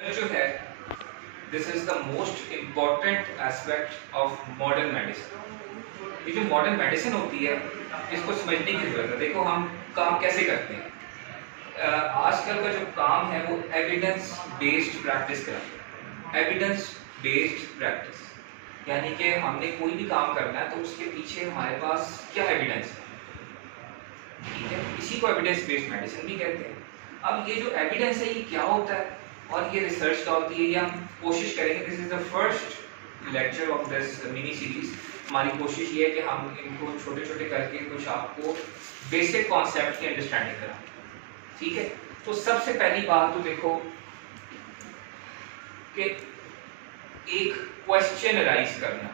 जो है this is the most important aspect of modern medicine. ये जो मॉडर्न मेडिसिन होती है इसको समझने की जरूरत है। देखो हम काम कैसे करते हैं। आजकल का जो काम है वो एविडेंस बेस्ड प्रैक्टिस कराते हैं। एविडेंस बेस्ड प्रैक्टिस यानी कि हमने कोई भी काम करना है तो उसके पीछे हमारे पास क्या एविडेंस है, ठीक है। इसी को एविडेंस बेस्ड मेडिसिन भी कहते हैं। अब ये जो एविडेंस है ये क्या होता है और ये रिसर्च क्या होती है, ये हम कोशिश करेंगे। This is the first lecture of this mini series. हमारी कोशिश ये है कि हम इनको छोटे छोटे करके कुछ आपको बेसिक कॉन्सेप्ट की अंडरस्टैंडिंग कराएं, ठीक है। तो सबसे पहली बात तो देखो कि एक क्वेश्चन राइज करना।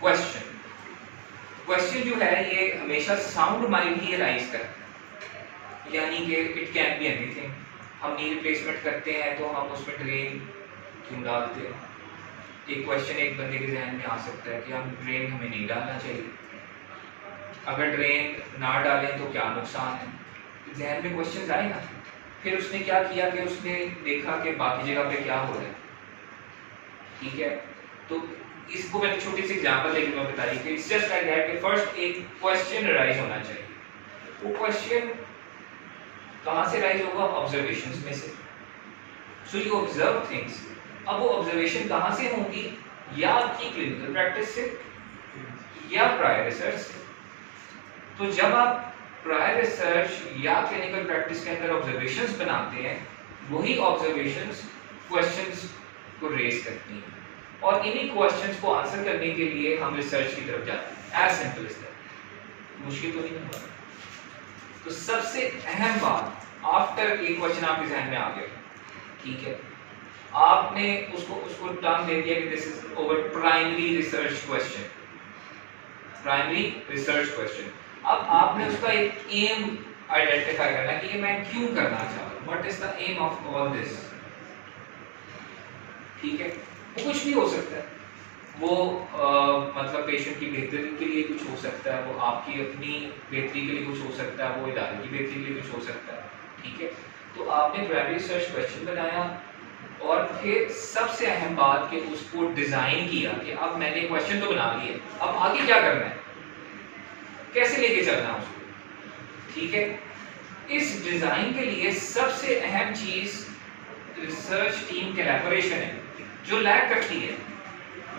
क्वेश्चन जो है ये हमेशा साउंड माइंड ही राइज करता है, यानी कि इट कैन बी एनीथिंग। हम नी रिप्लेसमेंट करते हैं तो हम उसमें ड्रेन क्यों डालते हैं। एक क्वेश्चन एक बंदे के जहन में आ सकता है कि हम ड्रेन हमें नहीं डालना चाहिए, अगर ड्रेन ना डालें तो क्या नुकसान है। जहन में क्वेश्चन आए ना। फिर उसने क्या किया कि उसने देखा कि बाकी जगह पे क्या हो रहा है, ठीक है। तो इसको मैंने छोटी सी एग्जांपल लेके मैं बताई कि इट्स जस्ट लाइक दैट कि फर्स्ट एक क्वेश्चन राइज होना चाहिए। वो क्वेश्चन कहाँ से राइज होगा? ऑब्जर्वेशंस में से। So you observe things. अब वो ऑब्जर्वेशन कहाँ से होंगी? या आपकी क्लिनिकल प्रैक्टिस से या प्रायर रिसर्च से। तो जब आप प्रायर रिसर्च या क्लिनिकल प्रैक्टिस के अंदर ऑब्जर्वेशंस बनाते हैं, वही ऑब्जर्वेशंस क्वेश्चंस को रेज करती हैं और इन्हीं क्वेश्चंस को आंसर करने के लिए हम रिसर्च की तरफ जाते हैं। As simple as that. मुश्किल तो नहीं होगा। तो सबसे अहम बात, आफ्टर एक क्वेश्चन आपके जहन में आ गया, ठीक है, आपने उसको टर्म दे दिया कि this is over primary research question. Primary research question. अब आपने उसका एक एम आइडेंटिफाई करना है कि ये मैं क्यों करना चाह रहा हूं। What is the aim of all this, ठीक है। वो कुछ भी हो सकता है। वो मतलब पेशेंट की बेहतरी के लिए कुछ हो सकता है, वो आपकी अपनी बेहतरी के लिए कुछ हो सकता है, वो इदारे की बेहतरी के लिए कुछ हो सकता है, ठीक है। तो आपने प्राइमरी रिसर्च क्वेश्चन बनाया और फिर सबसे अहम बात कि उसको डिजाइन किया कि अब मैंने क्वेश्चन तो बना लिए, अब आगे क्या करना है, कैसे लेके चलना है उसको, ठीक है। इस डिजाइन के लिए सबसे अहम चीज रिसर्च टीम कोलैबोरेशन है, जो लैग करती है।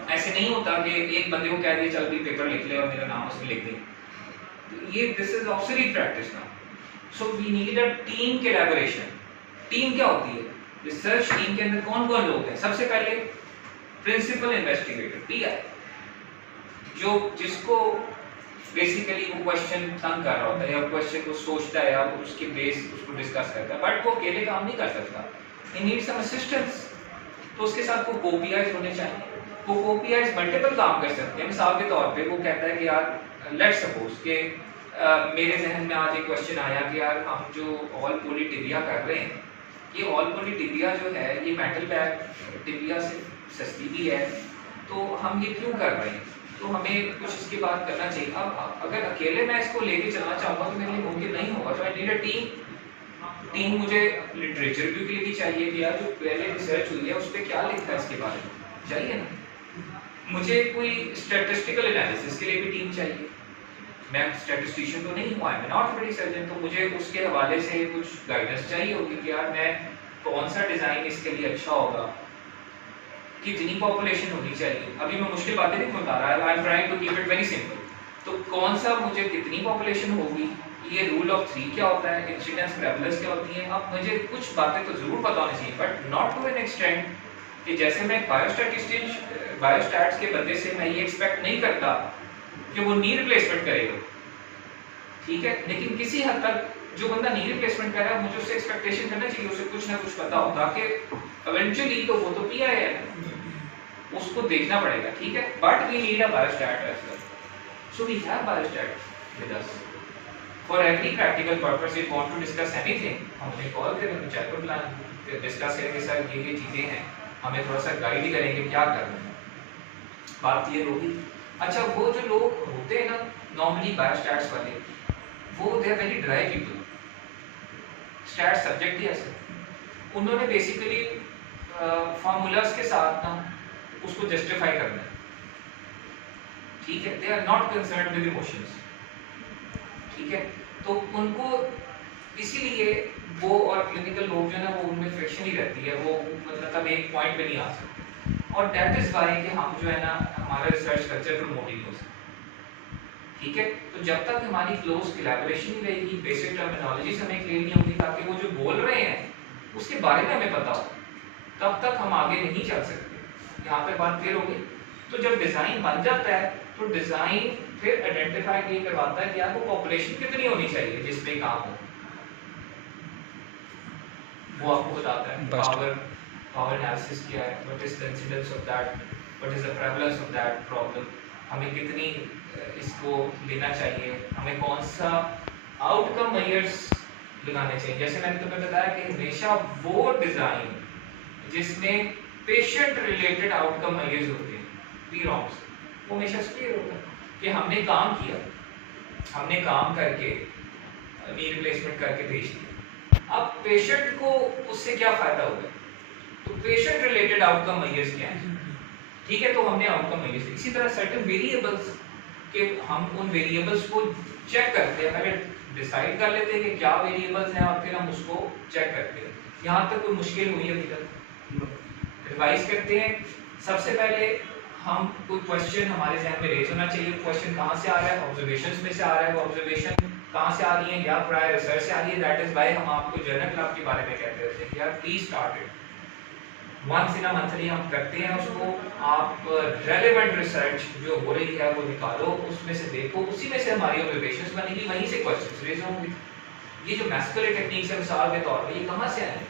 ऐसे नहीं होता कि एक बंदे को कह दिया चल भी पेपर लिख ले और मेरा नाम उसमें लिख दे। ये this is obsolete practice now. So we need a team collaboration. Team क्या होती है? रिसर्च टीम के अंदर कौन कौन लोग हैं? सबसे पहले प्रिंसिपल इन्वेस्टिगेटर पीआई, जो जिसको बेसिकली वो क्वेश्चन तंग कर रहा होता है या क्वेश्चन को सोचता है या उसके बेस उसको डिस्कस करता है, बट वो अकेले काम नहीं कर सकता। ही नीड सम असिस्टेंस। तो उसके साथ वो कोपीआईज होने चाहिए। वो कोपीआईज मल्टीपल काम कर सकते हैं। मिसाल के तौर पे वो कहता है कि यार लेट्स सपोज कि मेरे जहन में आज एक क्वेश्चन आया कि यार हम जो ऑल पोली टिबिया कर रहे हैं, ये ऑल पोली टिबिया जो है ये मेटल बैग टिबिया से सस्ती भी है, तो हम ये क्यों कर रहे हैं, तो हमें कुछ इसकी बात करना चाहिए। अब अगर अकेले मैं इसको लेके चलना चाहूँगा तो मेरे लिए मुमकिन नहीं होगा। तो आई नीड अ टीम। मुझे लिटरेचर रिव्यू के लिए भी चाहिए कि यार जो पहले रिसर्च हुई है उस पर क्या लिखा है इसके बारे में, चाहिए ना। मुझे कोई स्टैटिस्टिकल एनालिसिस के लिए भी टीम चाहिए। मैं स्टैटिस्टिशियन तो नहीं हुआ, मैं नॉट वेरी सर्जन, तो मुझे उसके हवाले से कुछ गाइडेंस चाहिए होगी कि यार मैं कौन सा डिज़ाइन इसके लिए अच्छा होगा, कितनी पॉपुलेशन होनी चाहिए। अभी मैं मुश्किल बातें नहीं बता रहा, I am trying to keep it very simple. तो कौन सा मुझे कितनी पॉपुलेशन होगी, ये रूल ऑफ 3 क्या होता है, इंसिडेंस प्रेवलेंस क्या होती है। अब मुझे कुछ बातें तो जरूर पता होनी चाहिए, but not to an extent कि जैसे मैं बायोस्टैट्स के बंदे से मैं ये एक्सपेक्ट नहीं करता कि वो नी रिप्लेसमेंट करेगा, ठीक है। लेकिन किसी हद तक जो बंदा नी रिप्लेसमेंट कर रहा है मुझे उससे एक्सपेक्टेशन करना चाहिए उसे कुछ ना कुछ पता हो, ताकि इवेंचुअली तो वो तो पीआई है, उसको देखना पड़ेगा, ठीक है। But we need a biostat as well. So we have biostat with us for every practical purpose. If want to discuss anything, हमें कॉल करें, चैप्टर प्लान डिस्कस करेंगे, सर ये चीजें हैं, हमें थोड़ा सा गाइड करेंगे क्या करना है। बात क्लियर होगी। अच्छा, वो जो लोग होते हैं ना नॉर्मली बायोस्टैट्स वाले, वो they are very dry people. Stat subject ही ऐसे, उन्होंने बेसिकली फार्मूलाज के साथ ना उसको जस्टिफाई करना है, ठीक है। They are not concerned with emotions, ठीक है। तो उनको इसीलिए वो और क्लिनिकल लोग जो है ना वो उनमें फ्रिक्शन ही रहती है, वो मतलब एक पॉइंट पे नहीं आ सकते। और दैट इज वाई कि हम जो है ना हमारा रिसर्च कल्चर प्रमोट नहीं हो सकता, ठीक है। तो जब तक हमारी क्लोज कोलैबोरेशन नहीं रहेगी, बेसिक टर्मिनोलॉजीज हमें क्लियर नहीं होगी ताकि वो जो बोल रहे हैं उसके बारे में हमें पता हो, तब तक हम आगे नहीं चल सकते। यहाँ पे बात क्लियर होगी। तो जब डिज़ाइन बन जाता है तो डिज़ाइन फिर आइडेंटिफाई ये करवाता है कि यार वो पॉपुलेशन कितनी होनी चाहिए जिस पे काम हो, वो आपको बताता है। पावर एनालिसिस क्या है, what is the incidence of that, what is the prevalence of that problem, हमें कितनी इसको लेना चाहिए, हमें कौन सा आउटकम मेजर्स लगाने चाहिए। जैसे मैंने तुम्हें बताया कि हमेशा वो डिज़ाइन जिसमें पेशेंट रिलेटेड आउटकम मेजर्स होते हैं, पीरॉम्स, वो हमेशा क्लियर होता है कि हमने काम किया, हमने काम करके नी रिप्लेसमेंट करके भेज दिया। अब पेशेंट को उससे क्या फायदा होगा, तो पेशेंट रिलेटेड आउटकम मेजर्स क्या हैं, ठीक है। तो हमने आउटकम मेजर्स, इसी तरह सर्टेन वेरिएबल्स के हम उन वेरिएबल्स को चेक करते हैं, पहले डिसाइड कर लेते हैं कि क्या वेरिएबल्स हैं और फिर हम उसको चेक करते हैं। यहाँ तक कोई मुश्किल हुई अभी तक? रिवाइज करते हैं। सबसे पहले हम कोई क्वेश्चन हमारे जहन में रेज होना चाहिए, क्वेश्चन कहाँ से आ रहा है, ऑब्जर्वेशंस में से आ रहा है, वो ऑब्जर्वेशन कहाँ से आ रही है, या प्रायर रिसर्च से आ रही है। दैट इज व्हाई हम आपको जर्नल क्लब के बारे में कहते रहते हैं कि यार please start it once in a monthly, हम करते हैं उसको। आप रेलेवेंट रिसर्च जो हो रही है वो निकालो, उसमें से देखो, उसी में से हमारी ऑब्जर्वेशंस बनेगी, वहीं से क्वेश्चंस रेज होंगे। ये जो मैस्कुलर टेक्निक्स है मिसाल के तौर पे, ये कहाँ से आए?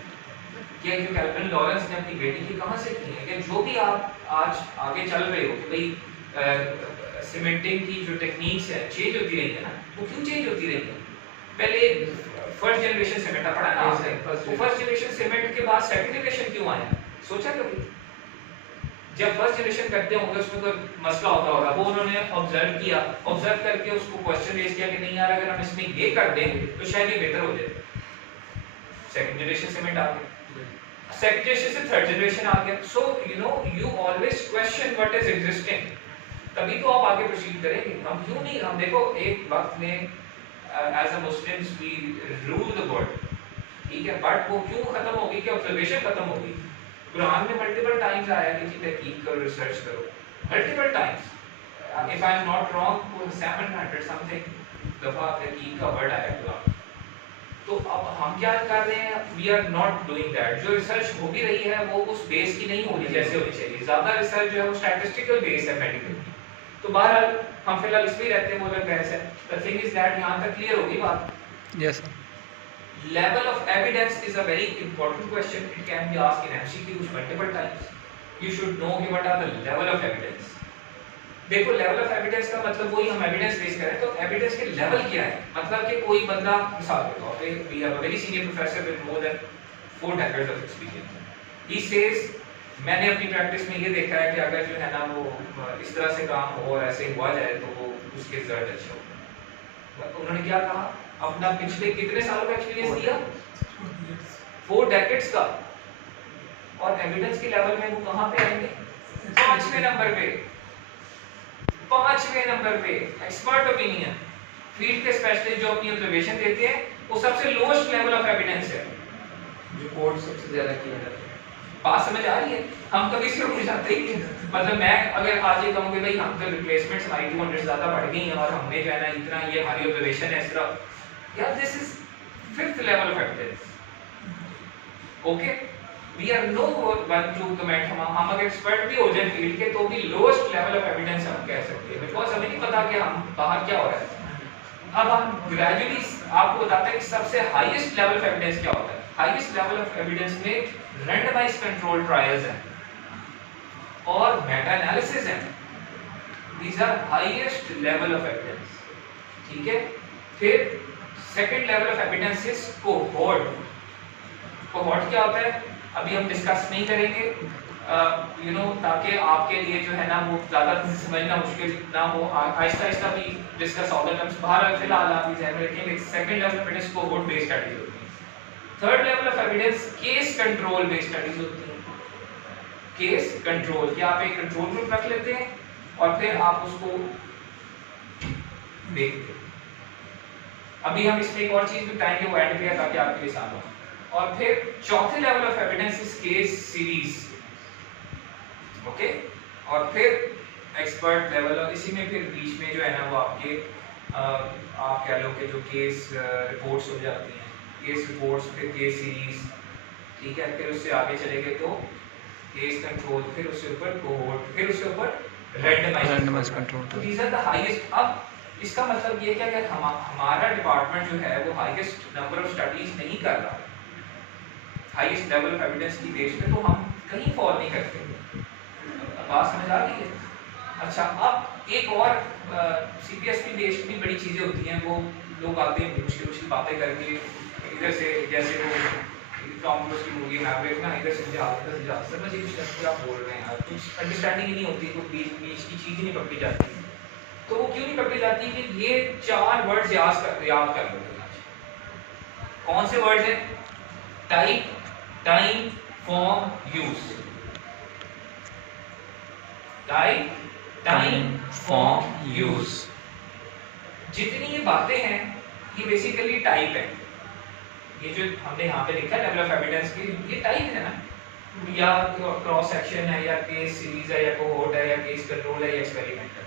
क्या जो कैल्विन लॉरेंस ने अपनी बेटी की कहाँ से की है? कि जो भी आप आज आगे चल रहे हो कि भाई सीमेंटिंग की जो टेक्निक्स है चेंज होती रही है ना, वो क्यों चेंज होती रही है? पहले फर्स्ट जनरेशन सीमेंट पढ़ा ना आपने, तो फर्स्ट जनरेशन सीमेंट के बाद सेकंड जनरेशन क्यों आया? सोचा कभी? जब फर्स्ट जनरेशन करते होंगे उसमें कोई मसला होता होगा, वो उन्होंने ऑब्जर्व किया, ऑब्जर्व करके उसको क्वेश्चन रेज किया कि नहीं यार अगर हम इसमें ये कर दें तो शायद ये बेहतर हो जाए। सेकंड जनरेशन सीमेंट आ गया, सेकंड जनरेशन से थर्ड जनरेशन आ गया। So you know you always question what is existing, तभी तो आप आगे प्रोसीड करेंगे। हम क्यों नहीं, हम देखो एक वक्त में as a Muslims we rule the world, ठीक है, बट वो क्यों खत्म होगी कि ऑब्जर्वेशन खत्म होगी। कुरान में मल्टीपल टाइम्स आया कि तहकीक करो, रिसर्च करो, multiple times. If I am not wrong 700 something दफा तहकीक का वर्ड आया कुरान। तो अब हम क्या कर रहे हैं, we are not doing that. जो रिसर्च हो भी रही है वो उस बेस की नहीं होनी जैसे होनी चाहिए। ज्यादा रिसर्च जो है वो स्टैटिस्टिकल बेस है मेडिकल की। तो बहरहाल हम फिलहाल इसमें ही रहते हैं, वो अलग बहस है। द थिंग इज दैट यहाँ तक क्लियर होगी बात? Yes sir. Level of evidence is a very important question. It can be asked in MCQs multiple times. You should know कि what are the level of evidence. देखो level of evidence का मतलब वही, हम evidence base करें तो evidence के level क्या है? मतलब कि कोई बंदा मिसाल के तौर पे, we have a very senior professor with more than 4 decades of experience. He says मैंने अपनी प्रैक्टिस में ये देखा है कि अगर जो है ना वो इस तरह से काम हो और ऐसे हुआ जाए तो वो उसके रिजल्ट अच्छे होंगे। उन्होंने क्या कहा, अपना पिछले कितने सालों का एक्सपीरियंस दिया, 4 डेकेड्स का, और एविडेंस के लेवल में वो कहां पे आएंगे? 5वें नंबर पे। 5वें नंबर पे एक्सपर्ट ओपिनियन, फील्ड के स्पेशलिस्ट जो अपनी ऑब्जर्वेशन देते हैं, वो सबसे लोएस्ट लेवल ऑफ एविडेंस है, जो कोड सबसे ज्यादा किया जाता है। बात समझ आ रही है? हम कभी से उठ जाते ही नहीं। मतलब मैं अगर आज ये कहूँ कि भाई हम तो रिप्लेसमेंट्स हमारी 200 ज्यादा बढ़ गई हैं और हमने जो है ना इतना, ये हमारी ऑब्जर्वेशन है इस तरह, yeah, this is 5th level of evidence. Okay, we are no one to comment. हम अगर एक्सपर्ट भी हो जाए फील्ड के तो भी लोएस्ट लेवल ऑफ एविडेंस हम कह सकते हैं, बिकॉज हमें नहीं पता कि हम बाहर क्या हो रहा है। अब हम ग्रेजुअली आपको बताते हैं कि सबसे हाईएस्ट लेवल ऑफ एविडेंस क्या होता है। हाईएस्ट लेवल ऑफ एविडेंस में रैंडमाइज्ड कंट्रोल ट्रायल्स हैं और मेटा एनालिसिस हैं। These are highest level of evidence, ठीक है। फिर second level of evidence is cohort. Cohort क्या होता है अभी हम डिस्कस नहीं करेंगे, यू नो, ताकि आपके लिए जो है ना वो ज़्यादा समझना मुश्किल ना हो। आहिस्ता आहिस्ता भी डिस्कस ऑल द टर्म्स। बाहर फिलहाल आप ध्यान रखेंगे second level of evidence cohort based studies होती है। Third level of evidence case control based studies होती हैं। केस कंट्रोल, कि आप एक कंट्रोल ग्रुप रख लेते हैं और फिर आप उसको देखते हैं। अभी हम इसमें एक और चीज बताएंगे, वो एंड में ताकि आपके लिए आसान हो। और फिर चौथे level of evidence is case series, okay. और फिर एक्सपर्ट लेवल, और इसी में फिर बीच में जो है ना वो आपके आप कह लो कि जो केस रिपोर्ट्स हो जाती हैं, केस रिपोर्ट्स, फिर केस सीरीज, ठीक है। फिर उससे आगे चले गए तो केस कंट्रोल, फिर उसके ऊपर कोहोर्ट, फिर उसके ऊपर रैंडमाइज्ड कंट्रोल। तो दीस आर द हाईएस्ट। अब इसका मतलब ये क्या कि हमारा डिपार्टमेंट जो है वो हाईएस्ट नंबर ऑफ स्टडीज नहीं कर रहा, हाईएस्ट लेवल ऑफ एविडेंस की बेस पे, तो हम कहीं फॉल नहीं करते। बात समझ आ रही है? अच्छा, अब एक और सीपीएसपी बेस्ड भी बड़ी चीज़ें होती हैं, वो लोग आते हैं मुश्किल मुश्किल बातें करके, इधर से जैसे वो टॉम क्रूज की मूवी मैवरिक ना, इधर से जा समझ ही कुछ आप बोल रहे हैं यार, कुछ अंडरस्टैंडिंग ही नहीं होती, कुछ बीच की चीज़ ही नहीं पकड़ी जाती। तो वो क्यों नहीं पकड़ी जाती कि ये 4 वर्ड्स याद कर लो। कौन से वर्ड्स हैं? Type, time, form, use. Type, time, form, use. जितनी ये बातें हैं ये बेसिकली टाइप है। ये जो हमने यहाँ पे लिखा है लेवल ऑफ एविडेंस की, ये टाइप है ना, या क्रॉस सेक्शन है, या केस सीरीज है, या कोहोर्ट है, या केस कंट्रोल है, या एक्सपेरिमेंट है,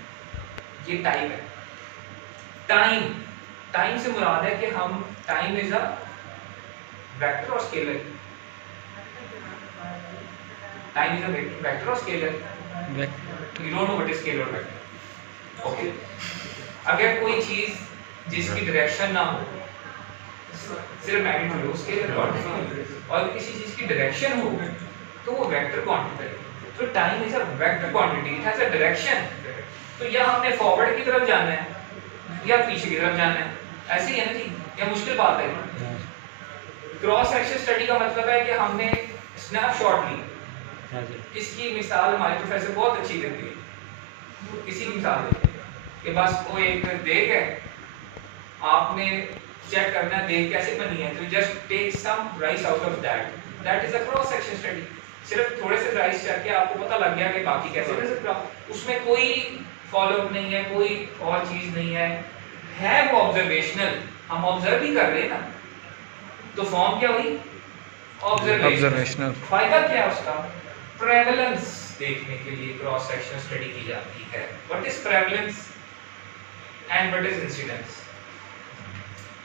ये टाइप है। टाइम, टाइम से मुराद है कि हम, टाइम इज अ वेक्टर और scalar. Time is a vector और scalar. You don't know what is scalar और वेक्टर, ओके। अगर कोई चीज जिसकी डायरेक्शन ना हो, सिर्फ मैग्नीट्यूड हो, स्केलर क्वांटिटी, और किसी चीज की डायरेक्शन हो तो वो वेक्टर क्वांटिटी है। तो time is a vector quantity, it has a direction. तो या हमने फॉरवर्ड की तरफ जाना है या पीछे की तरफ जाना है, ऐसे ही है ना जी, क्या मुश्किल बात है? क्रॉस सेक्शन स्टडी का मतलब है कि हमने स्नैपशॉट ली। इसकी मिसाल हमारे प्रोफेसर बहुत अच्छी देती है, इसी की मिसाल देते हैं कि बस वो एक देख है, आपने चेक करना है देख कैसे बनी है, तो just take some rice out of that, that is a cross section study. सिर्फ थोड़े से राइस चेक के आपको पता लग गया कि बाकी कैसे बन सकता, उसमें कोई फॉलोअप नहीं है, कोई और चीज नहीं है वो ऑब्जर्वेशनल, हम ऑब्जर्व ही कर रहे हैं ना। तो फॉर्म क्या हुई? ऑब्जर्वेशनल। फायदा क्या है उसका? प्रेवलेंस देखने के लिए क्रॉस सेक्शन स्टडी की जाती है। What is prevalence and what is incidence?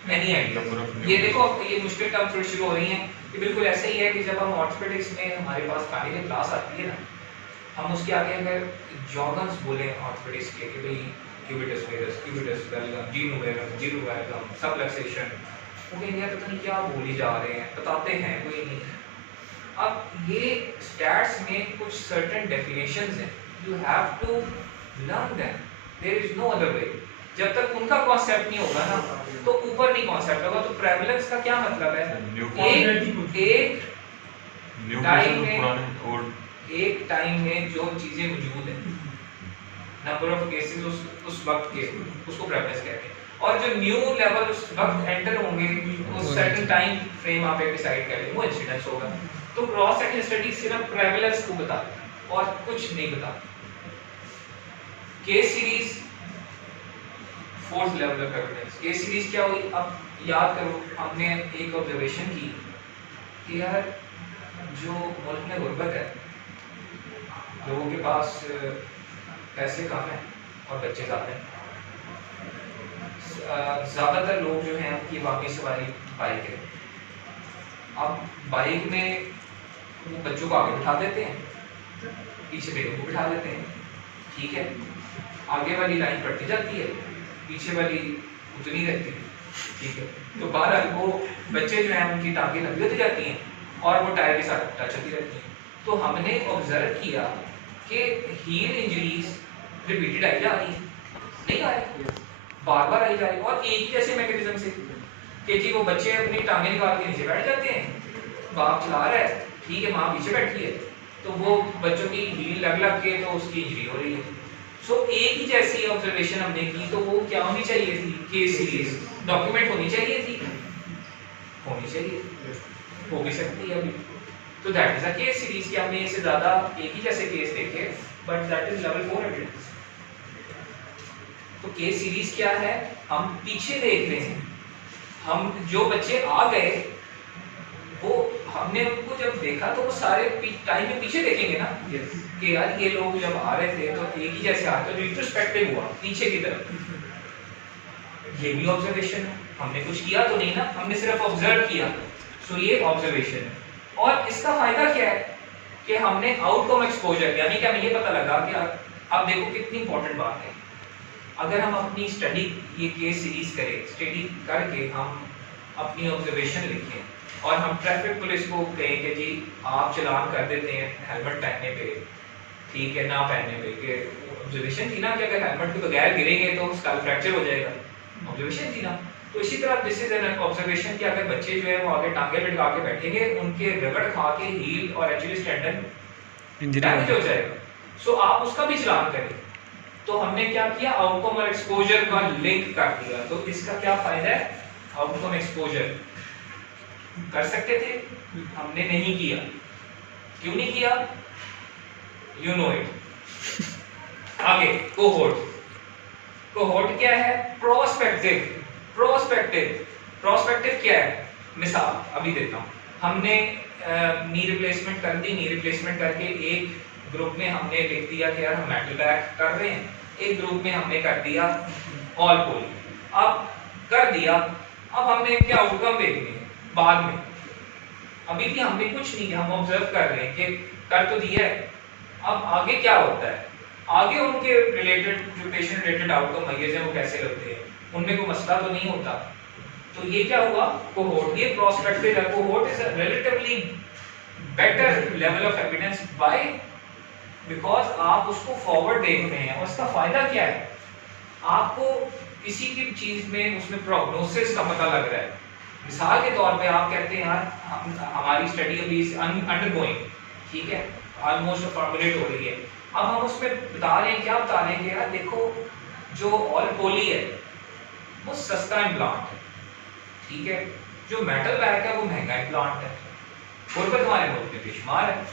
Any idea? ये देखो, ये मुश्किल टर्म थोड़ी शुरू हो रही हैं कि बिल्कुल ऐसे ही है कि जब हम ऑर्थोपेडिक्स में हमारे पास फाइनल क्लास आती है ना, हम उसके आगे अगर जॉर्गन्स बोले ऑर्थोपेडिक्स के कि भाई क्यूबिटस वेरस, क्यूबिटस वेलगम, जीनुवेलगम, सबलक्सेशन, वो कहेंगे यार पता नहीं क्या बोली जा रहे हैं, बताते हैं कोई नहीं। अब ये स्टैट्स में कुछ सर्टेन डेफिनेशंस हैं, you have to learn them, there is no other way. जब तक उनका कॉन्सेप्ट नहीं होगा ना तो ऊपर नहीं कॉन्सेप्ट होगा। तो प्रेवलेंस का क्या मतलब है? एक टाइम में जो चीजें मौजूद हैं, नंबर ऑफ केसेस उस वक्त के, उसको प्रेवलेंस कहते हैं। और जो न्यू लेवल उस वक्त एंटर होंगे, उस सर्टेन टाइम फ्रेम आप डिसाइड करेंगे, वो इंसिडेंस होगा। तो क्रॉस सेक्शन स्टडी सिर्फ प्रेवलेंस को बताती है और कुछ नहीं बताती। Case series fourth level of evidence. Case series क्या हुई? अब याद करो, हमने एक ऑब्जर्वेशन की कि यार जो मुल्क में गुर्बत है, लोगों के पास पैसे कम है और बच्चे ज़्यादा हैं, ज़्यादातर लोग जो हैं उनकी वाकई सवारी बाइक है। अब बाइक में वो बच्चों को आगे बिठा देते हैं, पीछे बेटों को बिठा देते हैं, ठीक है। आगे वाली लाइन कटती जाती है, पीछे वाली उतनी रहती है, ठीक है। तो बहरहाल वो बच्चे जो हैं उनकी टांगें लंबी होती जाती हैं और वो टायर के साथ टच होती रहती हैं। तो हमने ऑब्जर्व किया कि हील इंजरीज रिपीटेड आई जा रही है, नहीं आ रही, बार बार आई जा रही, और एक ही जैसे मैकेनिज्म से कि जी वो बच्चे अपनी टांगें निकाल के नीचे बैठ जाते हैं, बाप चला रहा है, ठीक है, माँ पीछे बैठी है, तो वो बच्चों की हील लग के तो उसकी इंजरी हो रही है। सो एक ही जैसी ऑब्जर्वेशन हमने की, तो वो क्या होनी चाहिए थी? केस सीरीज डॉक्यूमेंट होनी चाहिए थी, होनी चाहिए। हो भी सकती है अभी। तो that is a case series कि हमने इससे ज़्यादा एक ही जैसे केस देखे, but that is level 4 evidence. तो केस सीरीज क्या है? हम पीछे देख रहे हैं, हम जो बच्चे आ गए वो हमने उनको जब देखा तो वो सारे टाइम में पीछे देखेंगे ना कि यार ये लोग जब आ रहे थे तो एक ही जैसे आते, तो रिट्रोस्पेक्टिव हुआ पीछे की तरफ। ये भी ऑब्जर्वेशन है, हमने कुछ किया तो नहीं ना, हमने सिर्फ ऑब्जर्व किया। सो ये ऑब्जर्वेशन है। और इसका फायदा क्या है कि हमने आउटकम एक्सपोजर, यानी कि हमें ये पता लगा कि अब देखो कितनी इंपॉर्टेंट बात है। अगर हम अपनी स्टडी, ये केस सीरीज करें, स्टडी करके हम अपनी ऑब्जर्वेशन लिखें और हम ट्रैफिक पुलिस को कहें कि जी आप चलान कर देते हैं हेलमेट पहनने पे, ठीक है, ना पहनने पे, कि ऑब्जर्वेशन थी ना कि अगर हेलमेट के बगैर गिरेंगे तो स्कल फ्रैक्चर हो जाएगा, ऑब्जर्वेशन थी ना। तो इसी तरह दिस इज एन ऑब्जर्वेशन कि अगर बच्चे जो है वो आगे टांगे लटका के बैठेंगे, उनके रगड़ खा के हील और एक्चुअली टेंडन डैमेज हो जाएगा। सो आप उसका भी चलान करें। तो हमने क्या किया, आउटकम और एक्सपोजर का लिंक कर दिया। तो इसका क्या फायदा है? आउटकम एक्सपोजर कर सकते थे, हमने नहीं किया। क्यों नहीं किया? You know it. आगे कोहोर्ट। कोहोर्ट क्या है? प्रोस्पेक्टिव। प्रोस्पेक्टिव क्या है? मिसाल अभी देता हूं। हमने नी रिप्लेसमेंट कर दी, नी रिप्लेसमेंट करके एक ग्रुप में हमने लिख दिया कि यार हम मेटल बैक कर रहे हैं, एक ग्रुप में हमने कर दिया ऑल पोली। अब कर दिया, अब हमने क्या आउटकम देखने हैं बाद में, अभी भी हमने कुछ नहीं किया, हम ऑब्जर्व कर रहे हैं कि कर तो दिया है। अब आगे क्या होता है, आगे उनके रिलेटेड जो पेशेंट रिलेटेड आउटकम है वो कैसे लगते हैं, उनमें कोई मसला तो नहीं होता। तो ये क्या हुआ, कोहोर्ट, ये प्रोस्पेक्टिव है। Cohort is a relatively better level of evidence. Why? Because आप उसको फॉरवर्ड देख रहे हैं। और इसका फायदा क्या है, आपको किसी की चीज में उसमें प्रोग्नोसिस का पता लग रहा है। मिसाल के तौर पे आप कहते हैं यार हमारी स्टडी अभी अंडरगोइंग, ठीक है, ऑलमोस्ट फॉर्मुलेट हो रही है। अब हम उसमें बता रहे हैं, क्या बता रहे हैं कि यार देखो जो ऑल पोली है वो सस्ता इम्प्लांट है, ठीक है, जो मेटल बैक है वो महंगा इम्प्लांट है, गुर्बत हमारे मुल्क में बेशुमार है।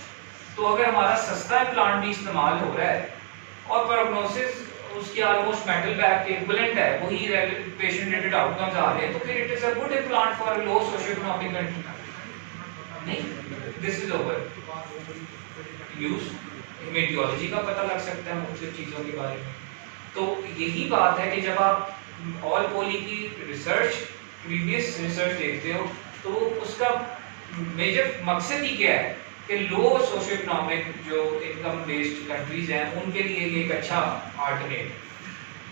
तो अगर हमारा सस्ता इम्प्लांट भी इस्तेमाल हो रहा है और प्रोग्नोसिस उसकी ऑलमोस्ट मेटल बैक के इक्विवेलेंट है, वही पेशेंट रिलेटेड आउटकम्स आ रहे हैं, तो फिर it is a good implant for low socio-economic country. नहीं, दिस इज ओवर यूज। मेटियोलॉजी का पता लग सकता है मुख्तलिफ चीजों के बारे में। तो यही बात है कि जब आप ऑल पोली की रिसर्च, प्रीवियस रिसर्च देखते हो, तो उसका मेजर मकसद ही क्या है कि लो सोशियो इकोनॉमिक जो इनकम बेस्ड कंट्रीज हैं उनके लिए ये एक अच्छा अल्टरनेट।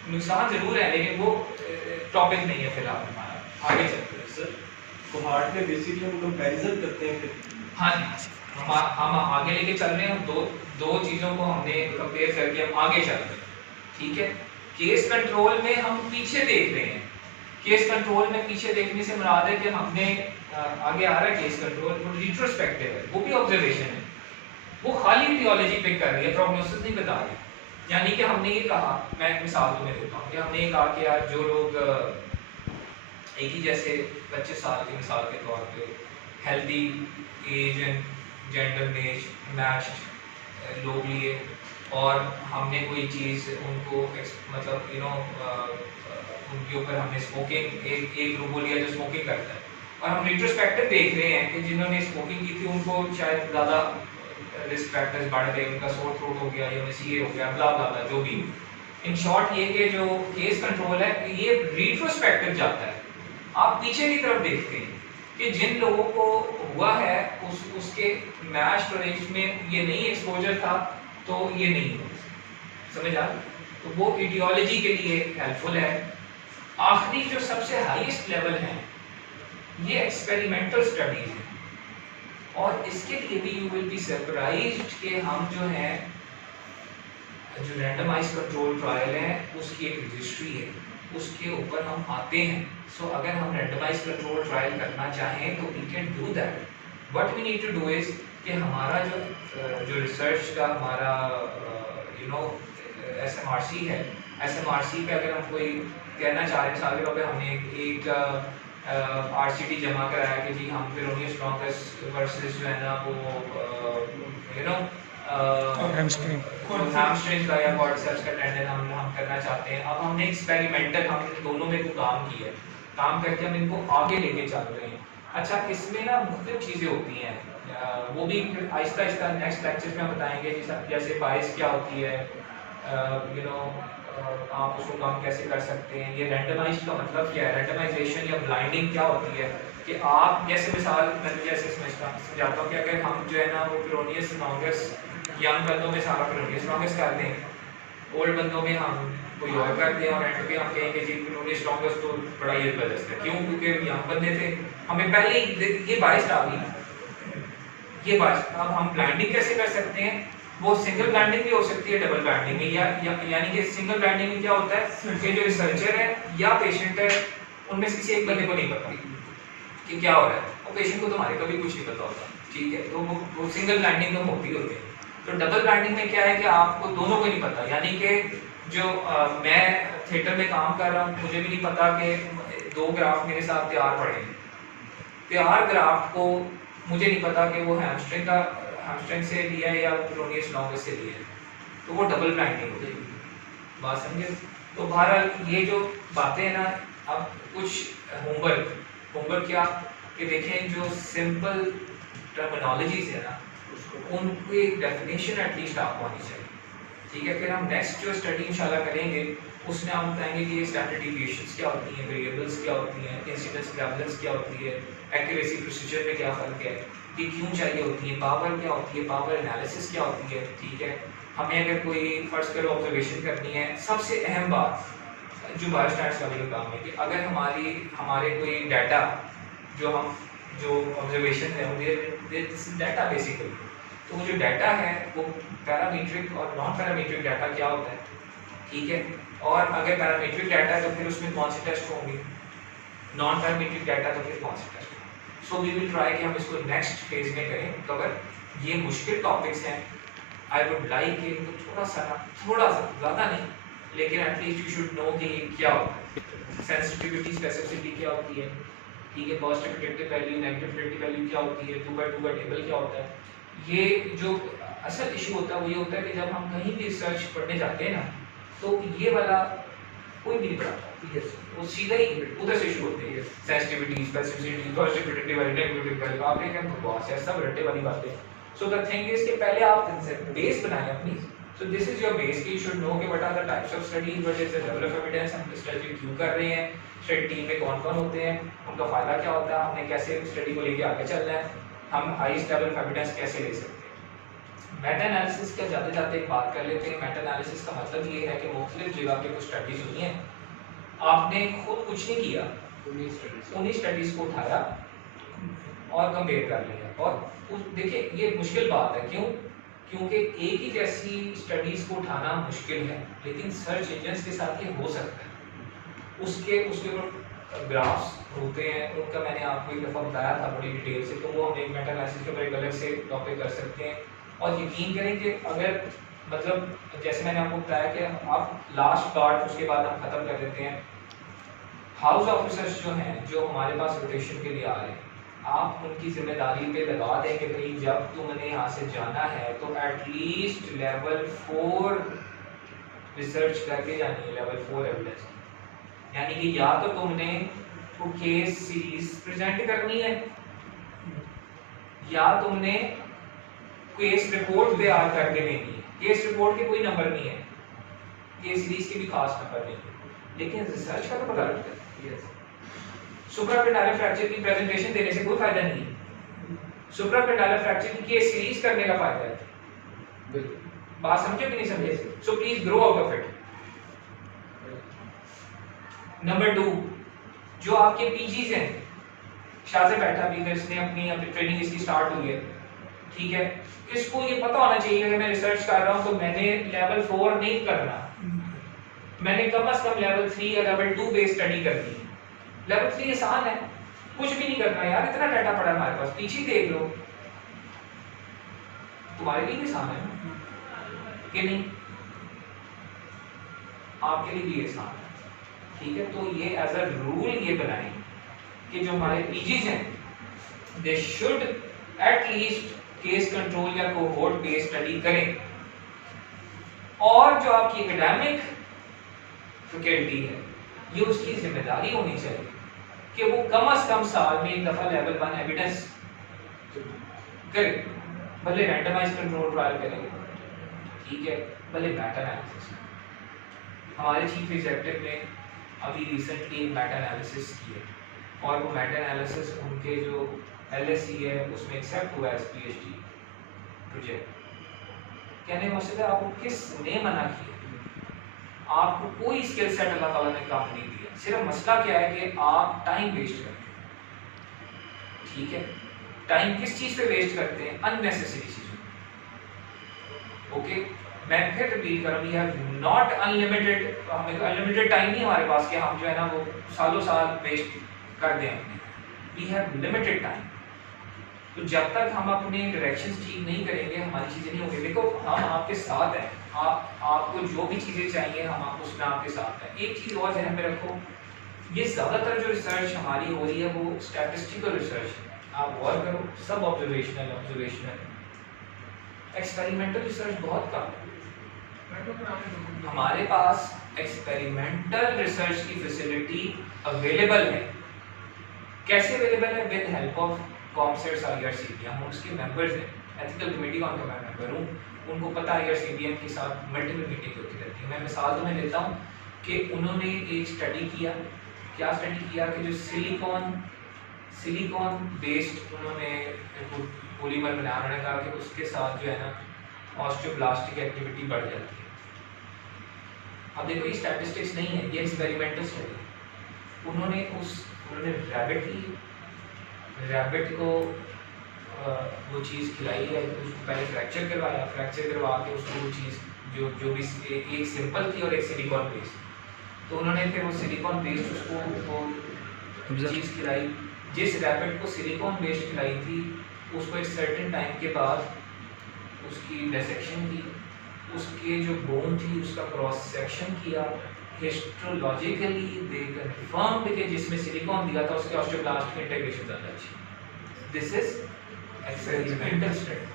नुकसान जरूर है लेकिन वो टॉपिक नहीं है फिलहाल हमारा, आगे चलते हैं। सर कोहार्ट में बेसिकली हम कंपैरिजन करते हैं फिर। हाँ जी, हम आगे लेके चल रहे हैं, दो चीज़ों को हमने कंपेयर करके हम आगे चल रहे हैं, ठीक है। केस कंट्रोल में हम पीछे देख रहे हैं। केस कंट्रोल में पीछे देखने से मुराद है कि हमने आगे आ रहा है केस कंट्रोल, वो रिट्रोस्पेक्टिव है, वो भी ऑब्जर्वेशन है, वो खाली थियोलॉजी पिक कर रही है, प्रोग्नोसिस नहीं बता रही। यानी कि हमने ये कहा, मैं एक मिसाल तुम्हें देता हूँ कि हमने ये कहा कि यार जो लोग एक ही जैसे 25 साल की मिसाल के तौर पे healthy age and gender matched लोग लिए और हमने कोई चीज़ उनको मतलब उनके ऊपर हमने स्मोकिंग एक ग्रुप लिया जो स्मोकिंग करता है, और हम रिट्रोस्पेक्टिव देख रहे हैं कि जिन्होंने स्मोकिंग की थी उनको शायद ज़्यादा रिस्क फैक्टर्स बढ़ गए, उनका सोर थ्रोट हो गया या सीए हो गया, ब्ला ब्ला ब्ला जो भी। इन शॉर्ट ये कि जो केस कंट्रोल है ये रिट्रोस्पेक्टिव जाता है, आप पीछे की तरफ देखते हैं कि जिन लोगों को हुआ है उसके मैच रेंज में ये नहीं एक्सपोजर था तो ये नहीं हुआ, समझ आ? तो वो आइडियोलॉजी के लिए हेल्पफुल है। आखिरी जो सबसे हाईएस्ट लेवल है ये एक्सपेरिमेंटल स्टडीज है, और इसके लिए भी यू विल बी सरप्राइज्ड कि हम जो है जो रैंडमाइज कंट्रोल ट्रायल है उसकी एक रजिस्ट्री है, उसके ऊपर हम आते हैं। सो अगर हम रैंडमाइज कंट्रोल ट्रायल करना चाहें तो we can do that. What we need to do is कि हमारा जो रिसर्च का हमारा SMRC है, SMRC पे अगर हम कोई कहना चाह रहे हैं, मिसाल के तौर पे हमने एक RCT जमा कराया कि जी हम पेरोनियस लॉन्गस वर्सेस जो है ना वो यू नो हैमस्ट्रिंग का या क्वाड्रिसेप्स का टेंडन हम करना चाहते हैं। अब हमने एक्सपेरिमेंटल हम इन दोनों में काम किया है, काम करके हम इनको आगे लेके चल रहे हैं। अच्छा, इसमें ना मुख्तलिफ चीज़ें होती हैं, वो भी फिर आहिस्ता आहिस्ता नेक्स्ट लेक्चर में हम बताएंगे, जैसे बाइस क्या होती है, यू नो आप उसको कम कैसे कर सकते हैं, ये रैंडमाइज का मतलब क्या है, रैंडमाइजेशन या ब्लाइंडिंग क्या होती है कि आप जैसे मिसाल मैं जैसे समझाता हूँ कि अगर हम जो है ना वो पेरोनियस लॉन्गस यंग बंदों में सारा पेरोनियस लॉन्गस कर दें, ओल्ड बंदों में हम कोई और कर दें और एंड पे हम कहेंगे जी पेरोनियस लॉन्गस तो बड़ा ही जबरदस्त है। क्यों? क्योंकि यंग बंदे थे, हमें पहले ही ये बाइस आ गई, ये बात। अब हम ब्लाइंडिंग कैसे कर सकते हैं? वो सिंगल ब्लाइंडिंग भी हो सकती है, डबल ब्लाइंडिंग में, यानी कि सिंगल ब्लाइंडिंग में क्या होता है कि जो रिसर्चर है या पेशेंट है उनमें से किसी एक बंदे को नहीं पता कि क्या हो रहा है, और पेशेंट को तो हमारे को भी कुछ नहीं पता होता, ठीक है, तो वो सिंगल ब्लाइंडिंग तो होती होती है। तो डबल ब्लाइंडिंग में क्या है कि आपको दोनों को नहीं पता, यानी कि जो मैं थिएटर में काम कर रहा हूँ मुझे भी नहीं पता कि दो ग्राफ मेरे साथ तैयार पड़े हैं, तैयार ग्राफ को मुझे नहीं पता कि वो हैमस्ट्रिंग से लिया है या पेरोनियस लॉन्गस से लिया है, तो वो डबल ब्लाइंडिंग हो जाएगी, बात समझे। तो बहरहाल ये जो बातें हैं ना, अब कुछ होमवर्क क्या कि देखें जो सिंपल टर्मिनोलॉजीज है ना उनको एक डेफिनेशन एटलीस्ट आपको आनी चाहिए, ठीक है। फिर हम नेक्स्ट जो स्टडी इंशाल्लाह करेंगे उसमें हम बताएंगे कि ये स्टैंडर्ड डिविएशंस क्या होती हैं, वेरिएबल्स क्या होती हैं, इंसिडेंस प्रेवलेंस क्या होती है, एक्यूरेसी प्रोसीजर में क्या फ़र्क है, ये क्यों चाहिए होती है, पावर क्या होती है, पावर एनालिसिस क्या होती है, ठीक है। हमें अगर कोई फर्स्ट करो ऑब्जर्वेशन करनी है, सबसे अहम बात जो बायोस्टैटिक्स वाले का काम है कि अगर हमारे कोई डाटा जो ऑब्जर्वेशन है वो डाटा बेसिकली, तो वो जो डाटा है वो पैरामीट्रिक और नॉन पैरामीट्रिक डाटा क्या होता है, ठीक है। और अगर पैरामीट्रिक डाटा है तो फिर उसमें कौन से टेस्ट होंगे, नॉन पैरामीट्रिक डाटा तो फिर कौन से टेस्ट होंगे। सो वी विल ट्राई कि हम इसको नेक्स्ट फेज में करें कवर। ये मुश्किल टॉपिक्स हैं, आई वुड लाइक इनको थोड़ा सा ज़्यादा नहीं, लेकिन एटलीस्ट यू शुड नो कि ये क्या होता है, सेंसिटिविटी स्पेसिफिसिटी क्या होती है, ठीक है, positive predictive value negative predictive value क्या होती है, 2x2 का टेबल क्या होता है। ये जो असल इशू होता है वो ये होता है कि जब हम कहीं भी रिसर्च पढ़ने जाते हैं ना तो ये वाला कोई भी नहीं पढ़ाता, वो सीधा ही उधर से शुरू होते हैं, sensitivity specificity positive predictive value negative value, आप ये क्या बहुत है सब रट्टे वाली बातें। सो द थिंग इज कि पहले आप बेस बनाएं अपनी, so this is your base कि यू शुड नो कि what are the types of studies, what is the level of evidence, हम स्टडी क्यों कर रहे हैं, स्टडी टीम में कौन कौन होते हैं, उनका फ़ायदा क्या होता है, हमने कैसे स्टडी को लेके आगे चलना है, हम हाईएस्ट लेवल ऑफ एविडेंस कैसे ले सकते हैं। मेटा एनालिसिस का जाते जाते एक बात कर लेते हैं। मेटा एनालिसिस का मतलब ये है कि मुख्तलिफ जगह पे कुछ स्टडीज हुई हैं, आपने खुद कुछ नहीं किया, उन्हीं स्टडीज़ को उठाया और कंपेयर कर लिया, और देखिए ये मुश्किल बात है, क्यों? क्योंकि एक ही जैसी स्टडीज़ को उठाना मुश्किल है, लेकिन सर्च इंजन्स के साथ ये हो सकता है। उसके ऊपर ग्राफ्स होते हैं, उनका मैंने आपको एक दफ़ा बताया था बड़ी डिटेल से, तो वो हम एक मेटा एनालिसिस के ऊपर एक अलग से टॉपिक कर सकते हैं। और यकीन करें कि अगर मतलब जैसे मैंने आपको बताया कि आप लास्ट पार्ट उसके बाद हम ख़त्म कर देते हैं। हाउस ऑफिसर्स जो हैं, जो हमारे पास रोटेशन के लिए आ रहे हैं, आप उनकी जिम्मेदारी पे लगा दें कि भाई जब तुमने यहाँ से जाना है तो एटलीस्ट लेवल 4 रिसर्च करके जानी है, लेवल 4 एविडेंस, यानी कि या तो तुमने वो केस सीरीज प्रेजेंट करनी है या तुमने केस रिपोर्ट तैयार करके देनी है। केस रिपोर्ट के कोई नंबर नहीं है, केस सीरीज के भी खास नंबर नहीं है, लेकिन रिसर्च का तो पता लगता है। सुप्रापेंडाइलर फ्रैक्चर की प्रेजेंटेशन देने से कोई फायदा नहीं है, सुप्रापेंडाइलर फ्रैक्चर की केस सीरीज करने का फायदा है। बात समझे कि नहीं समझे? So please grow out of it. Number 2, जो आपके पीजीज हैं, शाह से बैठा भी है, इसने अपनी ट्रेनिंग इसकी स्टार्ट हुई है, ठीक है, इसको ये पता होना चाहिए कि मैं रिसर्च कर रहा हूं तो मैंने लेवल 4 नहीं करना, मैंने कम से कम लेवल 3 या लेवल 2 बेस स्टडी करनी है। लेवल 3 आसान है, कुछ भी नहीं करना यार, इतना डाटा पड़ा हमारे पास, पीछे देख लो, तुम्हारे लिए आसान है कि नहीं? आपके लिए भी आसान है, ठीक है। तो ये एज अ रूल ये बनाएं कि जो हमारे पीजीज हैं they should at least case control या कोहोर्ट बेस्ड स्टडी करें, और जो आपकी एकेडमिक फैकल्टी है ये उसकी जिम्मेदारी होनी चाहिए कि वो कम से कम साल में एक दफा लेवल 1 एविडेंस करे, भले रैंडमाइज कंट्रोल ट्रायल करेंगे, ठीक है, भले मेटा एनालिसिस। हमारे चीफ एग्जीक्यूटिव ने अभी रिसेंटली एक मेटा एनालिसिस किया और वो मेटा एनालिसिस उनके जो एलएससी है उसमें एक्सेप्ट हुआ एज पीएचडी प्रोजेक्ट। कहने का मकसद है आपको किसने मना किया, आपको कोई स्किल सेट अल्लाह ताला ने काम नहीं दिया, सिर्फ मसला क्या है कि आप टाइम वेस्ट करते हैं, ठीक है। टाइम किस चीज पे वेस्ट करते हैं? अननेसेसरी चीजों। ओके, मैं फिर रिपीट कर रहा हूं, वी हैव नॉट अनलिमिटेड, हमें अनलिमिटेड टाइम नहीं हमारे पास कि हम जो है ना वो सालों साल वेस्ट कर दें अपने, वी हैव लिमिटेड टाइम। तो जब तक हम अपने डायरेक्शंस ठीक नहीं करेंगे हमारी चीज़ें नहीं होंगी। देखो हम आपके साथ हैं, आपको जो भी चीज़ें चाहिए हम उसमें आपके साथ हैं। एक चीज़ और ध्यान में रखो, ये ज़्यादातर जो रिसर्च हमारी हो रही है वो स्टैटिस्टिकल रिसर्च है, आप गौर करो, सब ऑब्जर्वेशनल, एक्सपेरिमेंटल रिसर्च बहुत कम है। हमारे पास एक्सपेरिमेंटल रिसर्च की फैसिलिटी अवेलेबल है। कैसे अवेलेबल है? विद हेल्प ऑफ कॉमसेट्स आईआरसीपी, हम उसके मेंबर्स हैं, एथिकल कमेटी का उनका मैं मेंबर हूँ, उनको पता है आईआरसीपीएम के साथ मल्टीपल मीटिंग होती रहती है। मैं मिसाल तुम्हें देता हूँ कि उन्होंने एक स्टडी किया, क्या स्टडी किया कि जो सिलिकॉन बेस्ड उन्होंने पॉलीमर बनाया, उन्होंने कहा कि उसके साथ जो है ना ऑस्टियोब्लास्टिक एक्टिविटी बढ़ जाती है। अब देखो ये स्टैटिस्टिक्स नहीं है, ये एक्सपेरिमेंटल स्टडी। उन्होंने रैबिट को वो चीज़ खिलाई है, उसको पहले फ्रैक्चर करवाया, फ्रैक्चर करवा के उसको वो चीज़ जो भी एक सिंपल थी और एक सिलिकॉन बेस्ड, तो उन्होंने फिर वो सिलिकॉन बेस्ड उसको वो चीज़ खिलाई। जिस रैबिट को सिलिकॉन बेस्ड खिलाई थी उसको एक सर्टेन टाइम के बाद उसकी डिसेक्शन की, उसके जो बोन थी उसका क्रॉस सेक्शन किया, हिस्टोलॉजिकली दे कंफर्म्ड कि जिसमें सिलिकॉन दिया था उसके ऑस्टियोब्लास्ट की इंटीग्रेशन ज़्यादा अच्छी। This is experimental study.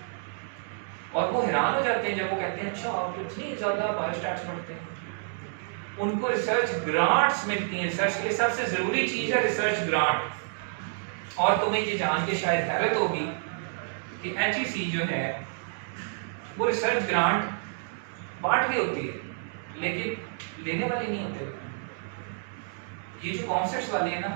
और वो हैरान हो जाते हैं जब वो कहते हैं अच्छा आप तो इतनी ज़्यादा बायोस्टैट्स पढ़ते हैं। उनको रिसर्च ग्रांट्स मिलती हैं। रिसर्च के लिए सबसे ज़रूरी चीज़ है रिसर्च ग्रांट। और तुम्हें ये जान के शायद हैरत होगी कि एचईसी जो है वो रिसर्च ग्रांट बांट भी होती है लेकिन लेने वाले नहीं होते। ये जो कॉन्सेप्ट्स वाले हैं ना